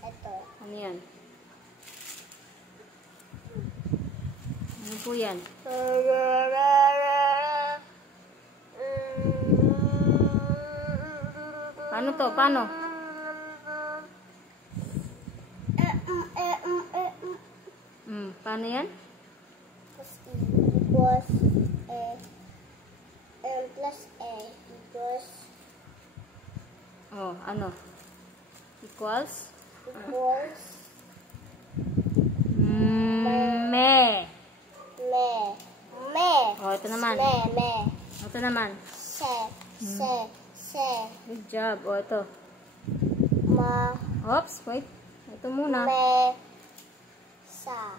Ito. Ano yan? Ano po yan? Paano to? Paano? Paano yan? Equals M plus A equals Ano? Equals? Me. Ito naman. Ito naman. Se. Good job. Ito. Ma. Oops, wait. Ito muna. Sa.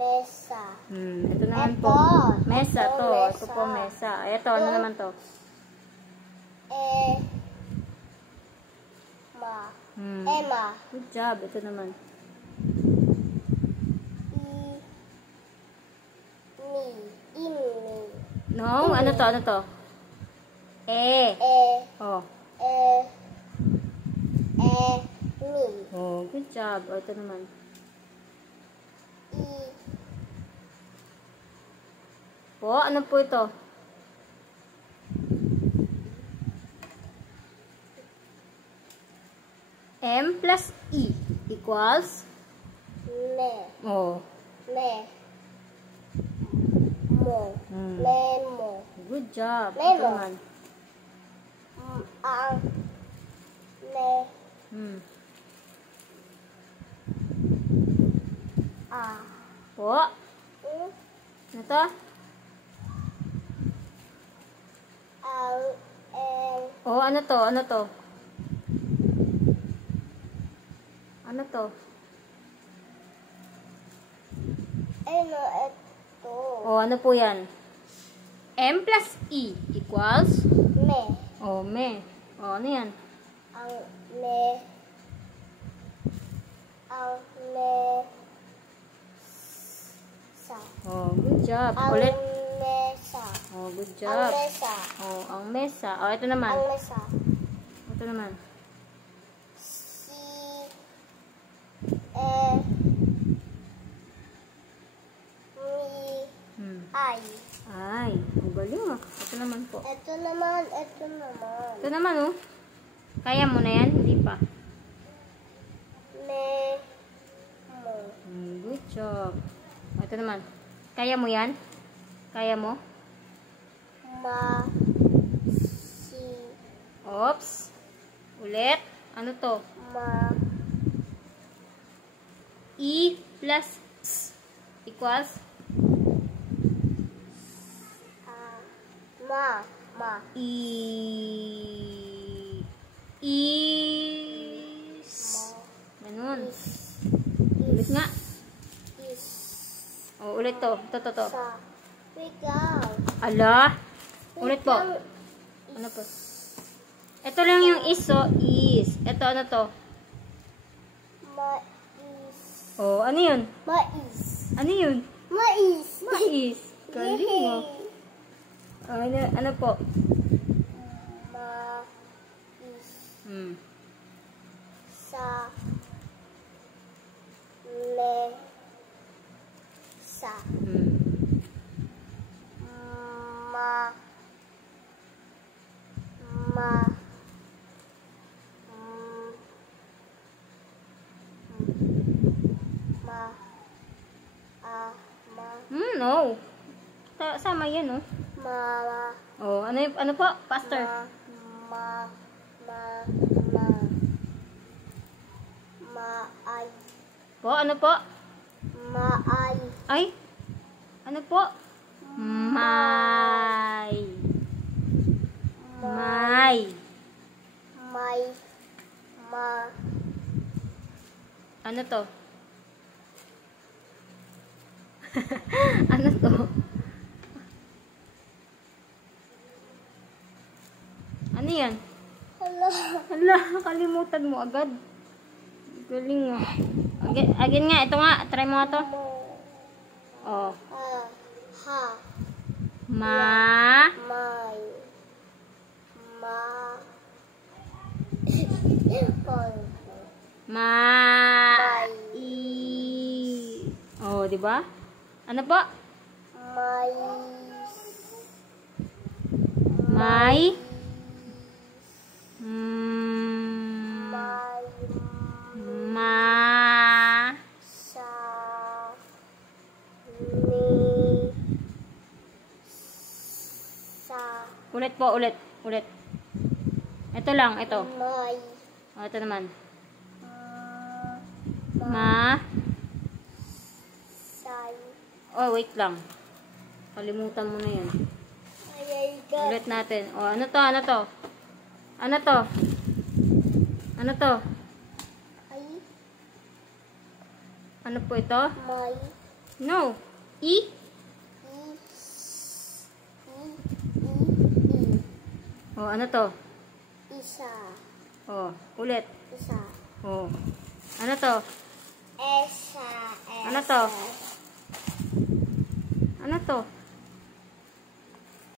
Mesa. Ito naman po. Mesa to. Ito po mesa. Ito, ano naman to? Emma. Good job. Ito naman. No, ano to? Ano to? Good job. Ito naman. Ano po ito? M plus E equals? Mo. Good job. Memo. Ito naman. Ano to? Ano to? Ano to? Ano to? Ito. Ano po yan? M plus E equals? Me. Me. Ano yan? Ang mesa. Good job. Ulit. Mesa. Good job. Ang mesa. Ito naman. Ang mesa. Ito naman. Ay, ang galing ah. Ito naman po. Ito naman. Ito naman oh. Kaya mo na yan? Hindi pa. Good job. Ito naman. Kaya mo yan? Kaya mo? Oops. Ulit. Ano to? E plus S equals? Ganun. Ulit nga. Ulit to. Ito. Ala. Ulit po. Ano po? Ito lang yung is. Ito ano to? Ano yun? Ano yun? Mais. Galing oh. Ano po? No. Sama yan, oh. Ano po? Faster. Ano po? Ay? Ano po? Ano to? Ano to? Ano yan? Hala, kalimutan mo agad. Galing mo. Again nga, ito nga. Try mo nga to. Ma. May. Ma. Ma. I. Oh, di ba? Ano po? May. May. May. Ma. Sa. Ni. Sa. Ulit po, ulit. Ulit. Ito lang, ito. May. Oh, ito naman. Ma. Ma. Say. Oh, wait lang. Kalimutan mo na yun. Ayayga. Ulit natin. Oh, ano to? Ano to? Ano to? Ano to? Ay. Ano po ito? May. No. I? Oh, ano to? Isa. Oh, ulit. Isa. Oh. Ano to? Esa. Ano to?